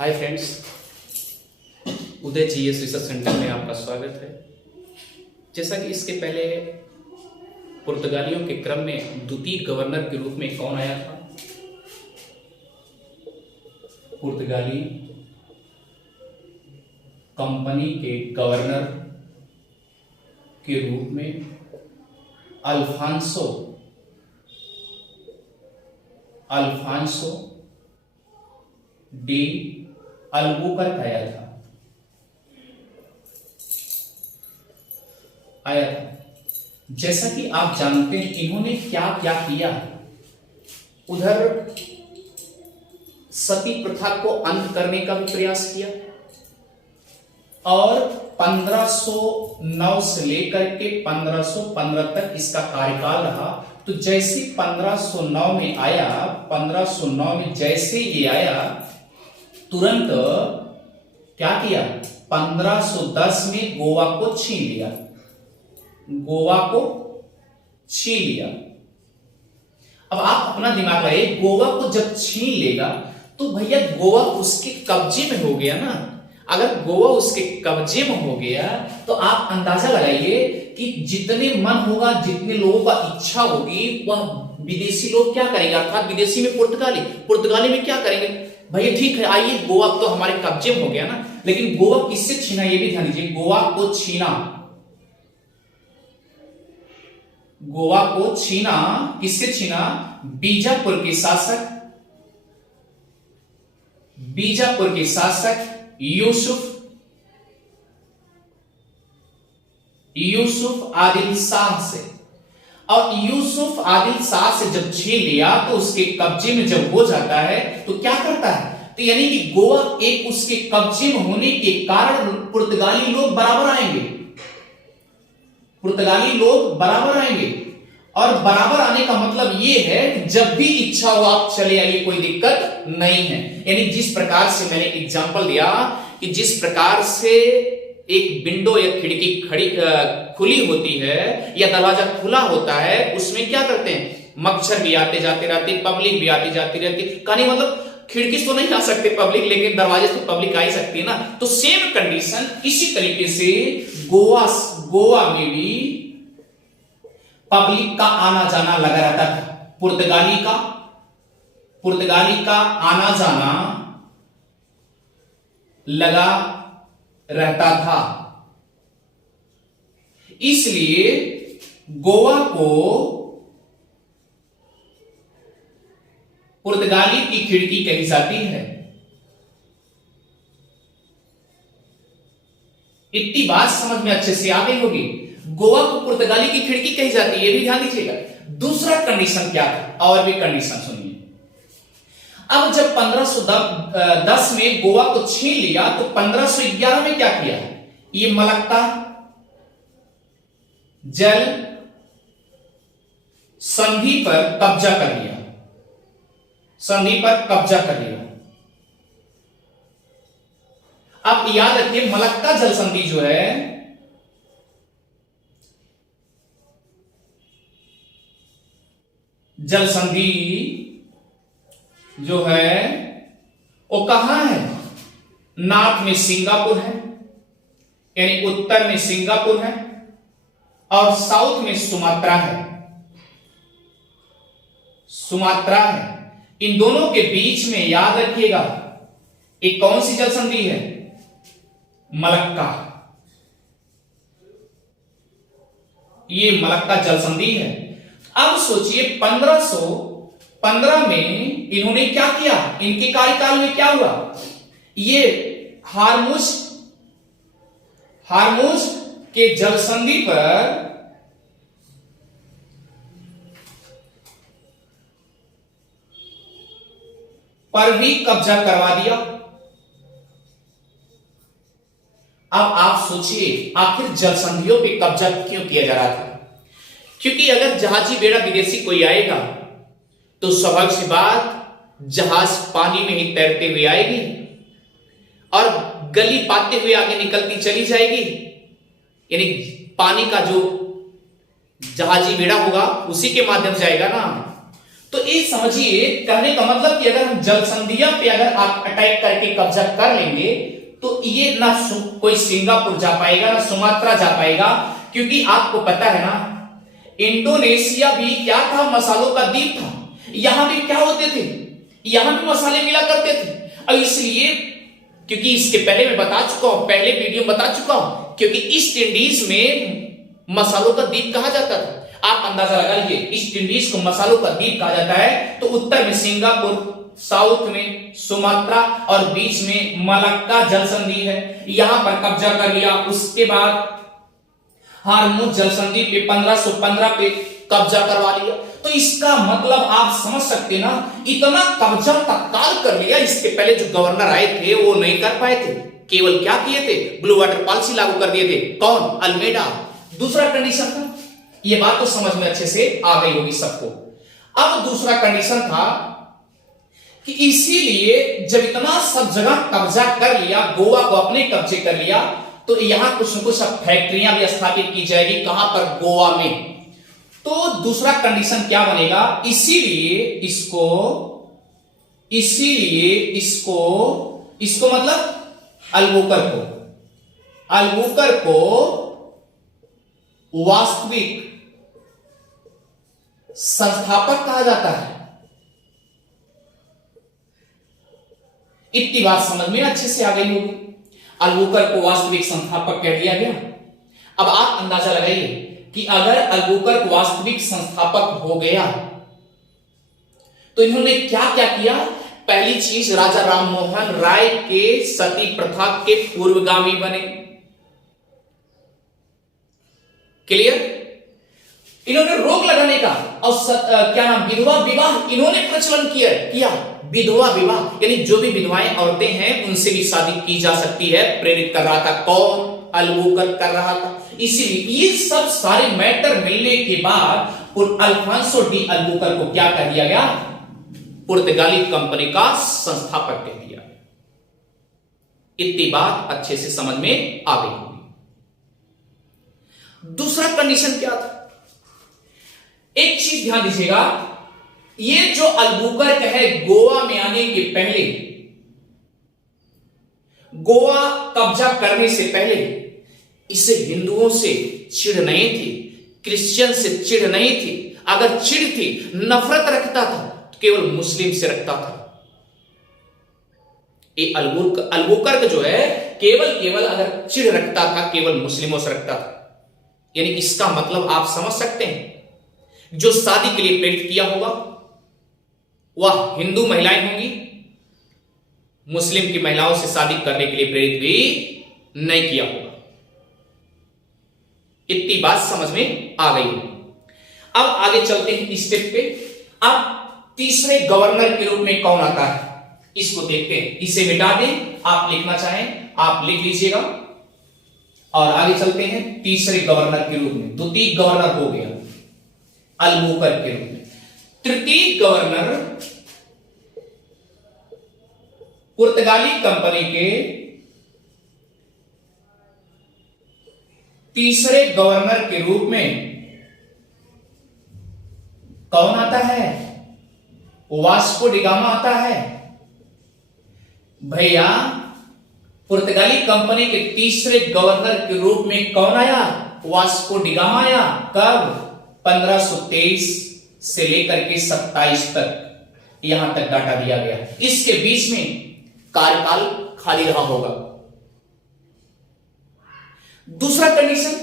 Hi friends, उदय GS research centre में आपका स्वागत है। जैसा कि इसके पहले पुर्तगालियों के क्रम में द्वितीय गवर्नर के रूप में कौन आया था? पुर्तगाली कंपनी के गवर्नर के रूप में अल्फांसो डी अल्बुकर्क आया था। जैसा कि आप जानते हैं इन्होंने क्या क्या किया। उधर सती प्रथा को अंत करने का भी प्रयास किया और 1509 से लेकर के 1515 तक इसका कार्यकाल रहा। तो जैसे 1509 में आया, 1509 में जैसे ये आया, तुरंत क्या किया? 1510 में गोवा को छीन लिया। अब आप अपना दिमाग लगाइए, गोवा को जब छीन लेगा तो भैया गोवा उसके कब्जे में हो गया ना। अगर गोवा उसके कब्जे में हो गया तो आप अंदाजा लगाइए कि जितने मन होगा, जितने लोगों का इच्छा होगी, वह विदेशी लोग क्या करेंगे, अर्थात विदेशी में पुर्तगाली में क्या करेंगे? भैया ठीक है, आइए गोवा तो हमारे कब्जे में हो गया ना, लेकिन गोवा किससे छीना ये भी ध्यान दीजिए। गोवा को छीना किससे छीना? बीजापुर के शासक यूसुफ आदिल शाह से। और यूसुफ आदिल शाह से जब छीन लिया तो उसके कब्जे में जब हो जाता है तो क्या करता है? तो यानी कि गोवा एक उसके कब्जे में होने के कारण पुर्तगाली लोग बराबर आएंगे। और बराबर आने का मतलब यह है कि जब भी इच्छा हो आप चले आइए, कोई दिक्कत नहीं है। यानी जिस प्रकार से मैंने एग्जांपल दिया कि जिस प्रकार से एक विंडो या खिड़की खुली होती है या दरवाजा खुला होता है, उसमें क्या करते हैं? मच्छर भी आते जाते रहते, पब्लिक भी आती जाती रहती। कहानी मतलब खिड़की से तो नहीं आ सकते पब्लिक, लेकिन दरवाजे से तो पब्लिक आ ही सकती है ना। तो सेम कंडीशन इसी तरीके से गोवा में भी पब्लिक का आना जाना लगा रहता था। पुर्तगाली का आना जाना लगा रहता था। इसलिए गोवा को पुर्तगाली की खिड़की कही जाती है। इतनी बात समझ में अच्छे से आ गई होगी। गोवा को पुर्तगाली की खिड़की कही जाती है, ये भी ध्यान दीजिएगा। दूसरा कंडीशन क्या था? और भी कंडीशन सुनिए। अब जब 1510 में गोवा को छीन लिया तो 1511 में क्या किया? ये मलक्का जल संधि पर कब्जा कर लिया। अब याद रखिए, मलक्का जल संधि जो है, जल संधि जो है वो कहां है? नॉर्थ में सिंगापुर है, यानी उत्तर में सिंगापुर है, और साउथ में सुमात्रा है। इन दोनों के बीच में याद रखिएगा एक कौन सी जल संधि है? मलक्का। ये मलक्का जल संधि है। अब सोचिए 1515 में इन्होंने क्या किया? इनके कार्यकाल में क्या हुआ? ये हारमुज के जल संधि पर भी कब्जा करवा दिया। अब आप सोचिए आखिर जल संधियों पे कब्जा क्यों किया जा रहा था? क्योंकि अगर जहाजी बेड़ा विदेशी कोई आएगा तो स्वाभाविक सी बात, जहाज पानी में ही तैरते हुए आएगी और गली पाते हुए आगे निकलती चली जाएगी। यानी पानी का जो जहाजी बेड़ा होगा उसी के माध्यम से जाएगा ना। तो ये समझिए, कहने का मतलब कि अगर हम जलसंधियां पे अगर आप अटैक करके कब्जा कर लेंगे तो ये ना कोई सिंगापुर जा पाएगा ना सुमात्रा जा पाएगा, क्योंकि आपको पता है ना इंडोनेशिया भी क्या था, मसालों का द्वीप था। यहां भी क्या होते थे, यहां भी मसाले मिला करते थे। और इसलिए, क्योंकि इसके पहले मैं बता चुका हूं, पहले वीडियो में बता चुका हूं, क्योंकि ईस्ट इंडीज में मसालों का द्वीप कहा जाता था। आप अंदाजा लगा लीजिए, ईस्ट इंडीज को मसालों का द्वीप कहा जाता है, तो उत्तर में सिंगापुर, साउथ में सुमात्रा और बीच में मलक्का जलसंधि है, यहां पर कब्जा कर लिया। उसके बाद हारमुज जलसंधि पे 1515 पे कब्जा करवा लिया। तो इसका मतलब आप समझ सकते ना, इतना कब्जा तत्काल कर लिया। इसके पहले जो गवर्नर आए थे वो नहीं कर पाए थे, केवल क्या किए थे, ब्लू वाटर पॉलिसी लागू कर दिए थे। कौन? अल्मेडा। दूसरा कंडीशन था, ये बात तो समझ में अच्छे से आ गई होगी सबको। अब दूसरा कंडीशन था कि इसीलिए जब इतना सब जगह कब्जा कर लिया, गोवा को अपने कब्जे कर लिया, तो यहां कुछ न कुछ अब फैक्ट्रियां भी स्थापित की जाएगी। कहां पर? गोवा में। तो दूसरा कंडीशन क्या बनेगा, इसको मतलब अल्बुकर को वास्तविक संस्थापक कहा जाता है। इतनी बात समझ में अच्छे से आ गई होगी। अल्बुकर को वास्तविक संस्थापक कह दिया गया। अब आप अंदाजा लगाइए कि अगर अल्बुकर को वास्तविक संस्थापक हो गया तो इन्होंने क्या क्या किया। पहली चीज, राजा राममोहन राय के सती प्रथा के पूर्वगामी बने। क्लियर? इन्होंने रोक लगाने का और क्या नाम, विधवा विवाह इन्होंने प्रचलन किया। विधवा विवाह यानी जो भी विधवाएं औरतें हैं उनसे भी शादी की जा सकती है, प्रेरित कर रहा था। कौन? अल्बुकर कर रहा था। इसीलिए ये सब सारे मैटर मिलने के बाद अल्फांसो डी अल्बुकर को क्या कर दिया गया, पुर्तगाली कंपनी का संस्थापक कह दिया। इतनी बात अच्छे से समझ में आ गई। दूसरा कंडीशन क्या था, एक चीज ध्यान दीजिएगा, ये जो अल्बुकर है गोवा में आने के पहले, गोवा कब्जा करने से पहले इसे हिंदुओं से चिढ़ नहीं थी, क्रिश्चियन से चिढ़ नहीं थी। अगर चिढ़ थी, नफरत रखता था तो केवल मुस्लिम से रखता था। ये अल्बुकर जो है केवल अगर चिढ़ रखता था केवल मुस्लिमों से रखता था। यानी इसका मतलब आप समझ सकते हैं, जो शादी के लिए प्रेरित किया होगा वह हिंदू महिलाएं होंगी, मुस्लिम की महिलाओं से शादी करने के लिए प्रेरित भी नहीं किया होगा। इतनी बात समझ में आ गई। अब आगे चलते हैं स्टेप पे। अब तीसरे गवर्नर के रूप में कौन आता है इसको देखते हैं। इसे मिटा दें, आप लिखना चाहें आप लिख लीजिएगा और आगे चलते हैं तीसरे गवर्नर के रूप में। द्वितीय गवर्नर हो गया अल्बुकर के रूप में। तृतीय गवर्नर पुर्तगाली कंपनी के तीसरे गवर्नर के रूप में कौन आता है? वास्को डिगामा आता है। भैया पुर्तगाली कंपनी के तीसरे गवर्नर के रूप में कौन आया? वास्को डिगामा आया। कब? 1523 से लेकर के 27 तक, यहां तक डाटा दिया गया। इसके बीच में कार्यकाल खाली रहा होगा। दूसरा कंडीशन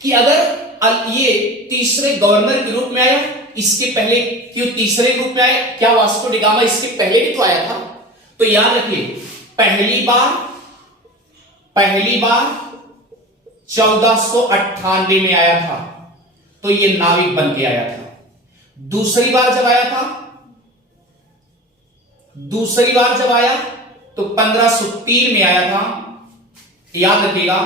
कि अगर ये तीसरे गवर्नर के रूप में आया, इसके पहले क्यों तीसरे रूप में आया? क्या वास्को डिगामा इसके पहले भी तो आया था? तो याद रखिए, पहली बार 1498 में आया था तो ये नाविक बन के आया था। दूसरी बार जब आया तो 1503 में आया था। याद रखिएगा,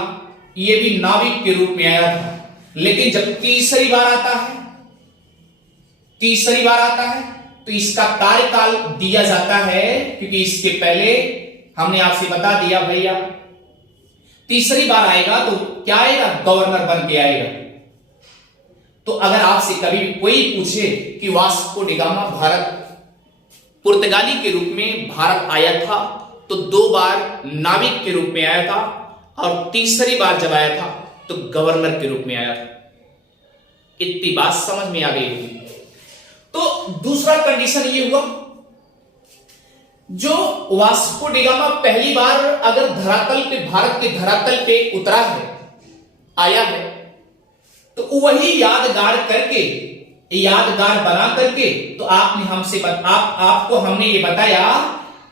ये भी नाविक के रूप में आया था। लेकिन जब तीसरी बार आता है तो इसका कार्यकाल दिया जाता है, क्योंकि इसके पहले हमने आपसे बता दिया भैया तीसरी बार आएगा तो क्या आएगा? गवर्नर बन के आएगा। तो अगर आपसे कभी भी कोई पूछे कि वास्को डी गामा भारत पुर्तगाली के रूप में भारत आया था, तो 2 बार नाविक के रूप में आया था और तीसरी बार जब आया था तो गवर्नर के रूप में आया था। इतनी बात समझ में आ गई होगी। तो दूसरा कंडीशन ये हुआ, जो वास्को डी गामा पहली बार अगर धरातल पे, भारत के धरातल पे उतरा है, आया है, तो वही यादगार करके, यादगार बना करके, तो आपने हमसे आपको हमने ये बताया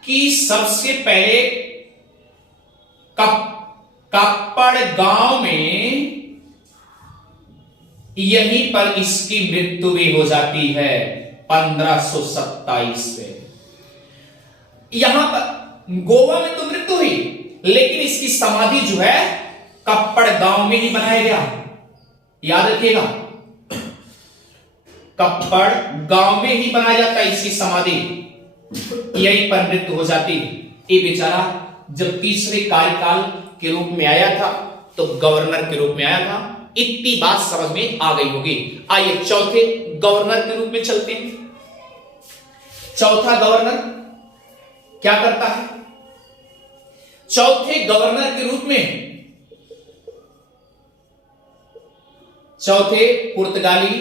कि सबसे पहले कप्पड़ गांव में यहीं पर इसकी मृत्यु भी हो जाती है 1527 में। यहां पर गोवा में तो मृत्यु हुई, लेकिन इसकी समाधि जो है कप्पड़ गांव में ही बनाया गया। याद रखिएगा, कप्पड़ गांव में ही बनाया जाता है इसकी समाधि, यहीं पर मृत्यु हो जाती। ये बेचारा जब तीसरे कार्यकाल के रूप में आया था तो गवर्नर के रूप में आया था। इतनी बात समझ में आ गई होगी। आइए चौथे गवर्नर के रूप में चलते हैं। चौथा गवर्नर क्या करता है? चौथे गवर्नर के रूप में, चौथे पुर्तगाली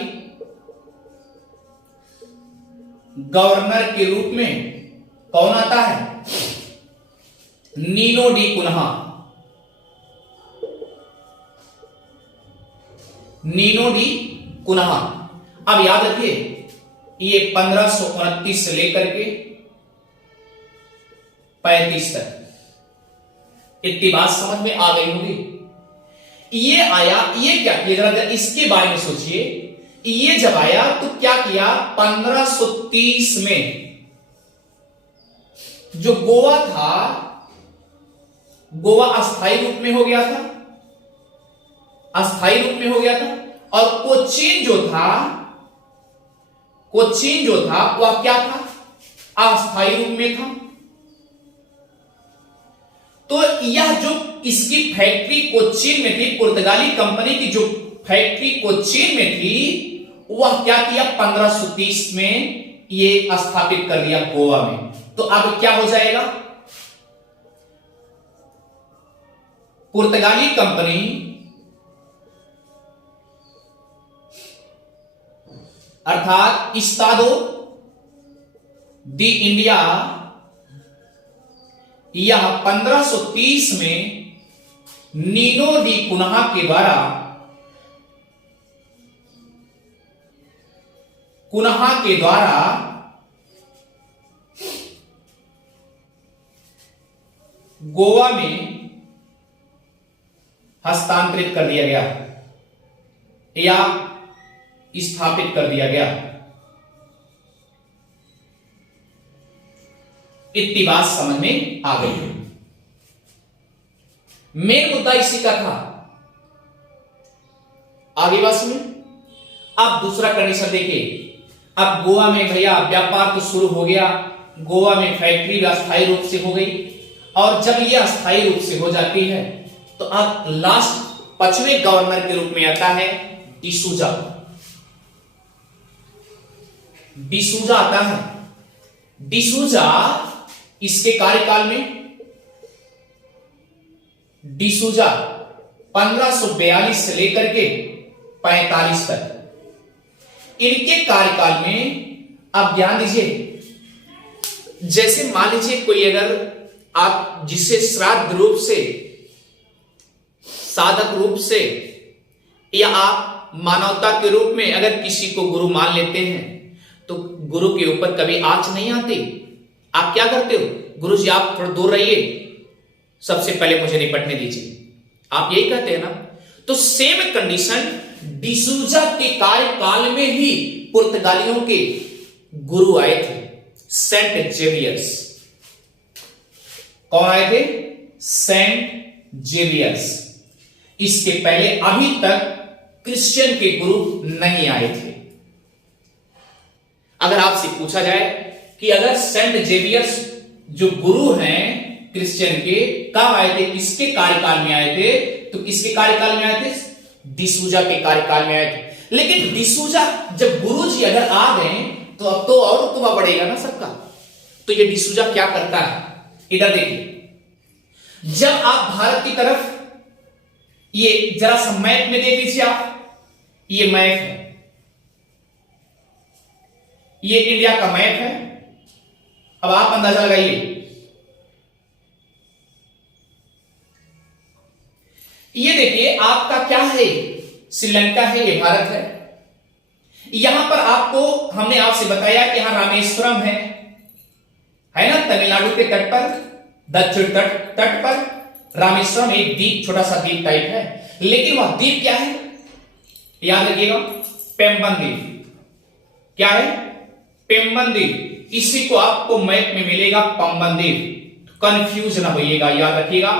गवर्नर के रूप में कौन आता है? Nuno da Cunha. Nuno da Cunha. अब याद रखिए, ये 1529 से लेकर के 35 तक, इतनी बात समझ में आ गई होगी। ये आया, ये क्या किया, अगर इसके बारे में सोचिए, ये जब आया तो क्या किया, 1530 में जो गोवा था, गोवा अस्थायी रूप में हो गया था, अस्थायी रूप में हो गया था, और कोचीन जो था, कोचीन जो था वह क्या था, अस्थायी रूप में था। तो यह जो इसकी फैक्ट्री कोचीन में थी, पुर्तगाली कंपनी की जो फैक्ट्री कोचीन में थी, वह क्या किया, 1530 में ये स्थापित कर दिया गोवा में। तो अब क्या हो जाएगा, पुर्तगाली कंपनी अर्थात इस्तादो दी इंडिया, यह 1530 में नीनो डी कुन्हा के द्वारा, कुन्हा के द्वारा गोवा में हस्तांतरित कर दिया गया या स्थापित कर दिया गया। इतनी बात समझ में आ गई। मेन मुद्दा इसी का था। आगे बात सुनिए। अब दूसरा कंडीशन देखिए। अब गोवा में भैया व्यापार तो शुरू हो गया, गोवा में फैक्ट्री अस्थायी रूप से हो गई, और जब यह अस्थायी रूप से हो जाती है तो अब लास्ट 5वें गवर्नर के रूप में आता है डिसूजा। डिसूजा आता है। डिसूजा इसके कार्यकाल में, डिसूजा 1542 से लेकर के 45 तक, इनके कार्यकाल में अब ध्यान दीजिए, जैसे मान लीजिए कोई अगर आप जिसे श्राद्ध रूप से, साधक रूप से, या आप मानवता के रूप में अगर किसी को गुरु मान लेते हैं, तो गुरु के ऊपर कभी आंच नहीं आती। आप क्या करते हो, गुरु जी आप थोड़ा दूर रहिए, सबसे पहले मुझे निपटने दीजिए, आप यही कहते हैं ना। तो सेम कंडीशन डिसूजा के कार्यकाल में ही पुर्तगालियों के गुरु आए थे, सेंट जेवियर्स। कौन आए थे? Saint Xavier's. इसके पहले अभी तक क्रिश्चियन के गुरु नहीं आए थे। अगर आपसे पूछा जाए कि अगर सेंट जेवियर्स जो गुरु हैं क्रिश्चियन के, कब आए थे, किसके कार्यकाल में आए थे, तो किसके कार्यकाल में आए थे? डिसूजा के कार्यकाल में आए थे। लेकिन डिसूजा जब गुरुजी अगर आ गए तो अब तो और रुतबा बढ़ेगा ना सबका। तो ये डिसूजा क्या करता है, इधर देखिए, जब आप भारत की तरफ, ये जरा सा मैप में देख लीजिए आप, ये मैप है, ये इंडिया का मैप है। अब आप अंदाजा लगाइए, ये देखिए आपका क्या है, श्रीलंका है, ये भारत है। यहां पर आपको हमने आपसे बताया कि यहां रामेश्वरम है ना, तमिलनाडु के तट पर, दक्षिण तट पर रामेश्वरम एक द्वीप, छोटा सा द्वीप टाइप है, लेकिन वह द्वीप क्या है, याद रखिएगा, पेम्बन द्वीप। क्या है, पेम्बन द्वीप। इसी को आपको मैप में मिलेगा पंबन द्वीप, कंफ्यूज ना होइएगा, याद रखिएगा।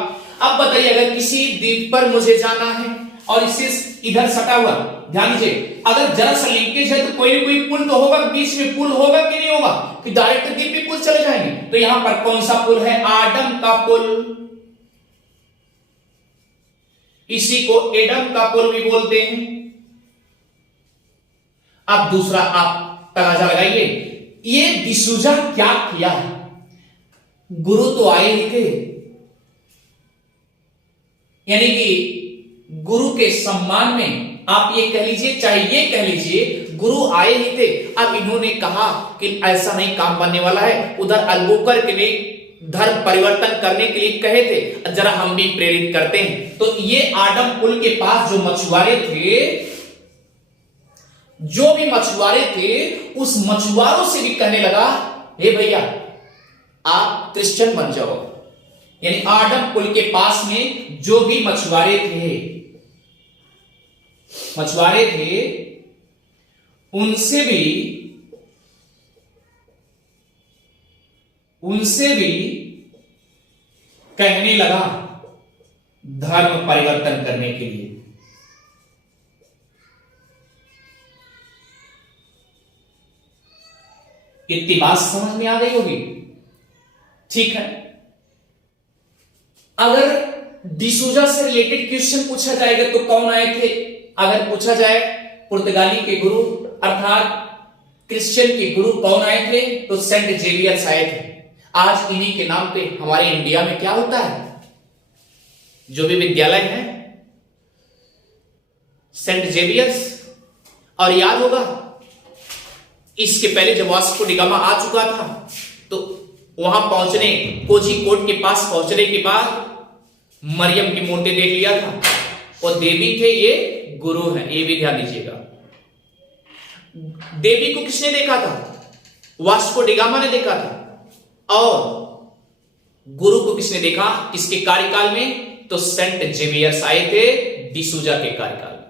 अब बताइए, अगर किसी द्वीप पर मुझे जाना है और इसे इधर सटा हुआ, ध्यान दीजिए, अगर जरा सा लिंकेज है तो कोई ना कोई पुल तो होगा, बीच में पुल होगा कि नहीं होगा, कि डायरेक्ट द्वीप पे पुल चले जाएंगे। तो यहां पर कौन सा पुल है, आडम का पुल, इसी को एडम का पुल भी बोलते हैं। अब दूसरा आप तगाजा लगाइए, ये डिसूजा क्या किया है, गुरु तो आए ही थे, यानी कि गुरु के सम्मान में आप ये कह लीजिए, चाहे ये कह लीजिए, गुरु आए ही थे। अब इन्होंने कहा कि ऐसा नहीं काम बनने वाला है, उधर अल्बुकर के लिए धर्म परिवर्तन करने के लिए कहे थे, जरा हम भी प्रेरित करते हैं। तो ये आडम पुल के पास जो मछुआरे थे, जो भी मछुआरे थे, उस मछुआरों से भी कहने लगा, हे भैया आप क्रिश्चियन बन जाओ। यानी आडम पुल के पास में जो भी मछुआरे थे उनसे भी कहने लगा धर्म परिवर्तन करने के लिए। इतनी बात समझ में आ गई होगी, ठीक है। अगर डिसूजा से रिलेटेड क्वेश्चन पूछा जाएगा तो कौन आए थे, अगर पूछा जाए पुर्तगाली के गुरु अर्थात क्रिश्चियन के गुरु कौन आए थे, तो सेंट जेवियर्स आए थे। आज इन्हीं के नाम पे हमारे इंडिया में क्या होता है, जो भी विद्यालय है सेंट जेवियर्स। और याद होगा इसके पहले जब वास्को डी गामा आ चुका था तो वहां पहुंचने, कोझिकोड के पास पहुंचने के बाद मरियम की मूर्ति देख लिया था, और देवी थे, ये गुरु हैं, ये भी ध्यान दीजिएगा। देवी को किसने देखा था, वास्को डी गामा ने देखा था। और गुरु को किसने देखा, किसके कार्यकाल में, तो सेंट जेवियर्स आए थे डिसूजा के कार्यकाल में,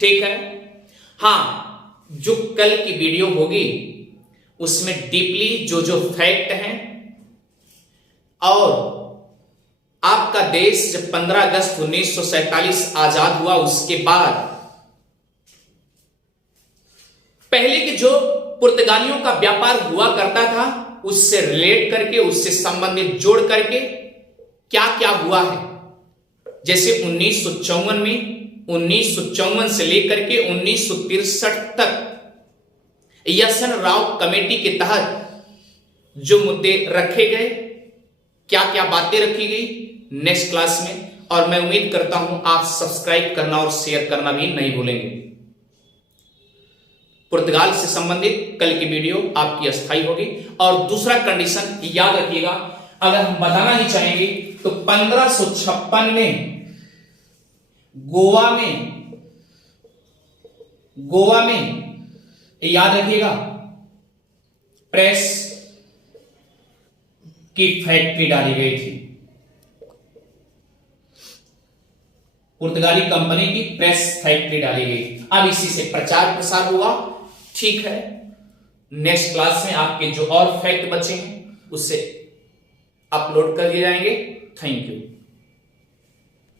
ठीक है। हां, जो कल की वीडियो होगी उसमें डीपली जो फैक्ट हैं, और आपका देश जब 15 अगस्त 1947 आजाद हुआ, उसके बाद पहले के जो पुर्तगालियों का व्यापार हुआ करता था उससे रिलेट करके, उससे संबंधित जोड़ करके क्या क्या हुआ है। जैसे 1954 से लेकर के 1963 तक यसन राव कमेटी के तहत जो मुद्दे रखे गए, क्या क्या बातें रखी गई, नेक्स्ट क्लास में। और मैं उम्मीद करता हूं आप सब्सक्राइब करना और शेयर करना भी नहीं भूलेंगे। पुर्तगाल से संबंधित कल की वीडियो आपकी अस्थायी होगी। और दूसरा कंडीशन याद रखिएगा, अगर हम बताना ही चाहेंगे तो 1556 में गोवा में याद रखिएगा प्रेस की फैक्ट्री डाली गई थी, पुर्तगाली कंपनी की प्रेस फैक्ट्री डाली गई थी। अब इसी से प्रचार प्रसार हुआ, ठीक है। नेक्स्ट क्लास में आपके जो और फैक्ट बचे हैं उससे अपलोड कर दिए जाएंगे। Thank you.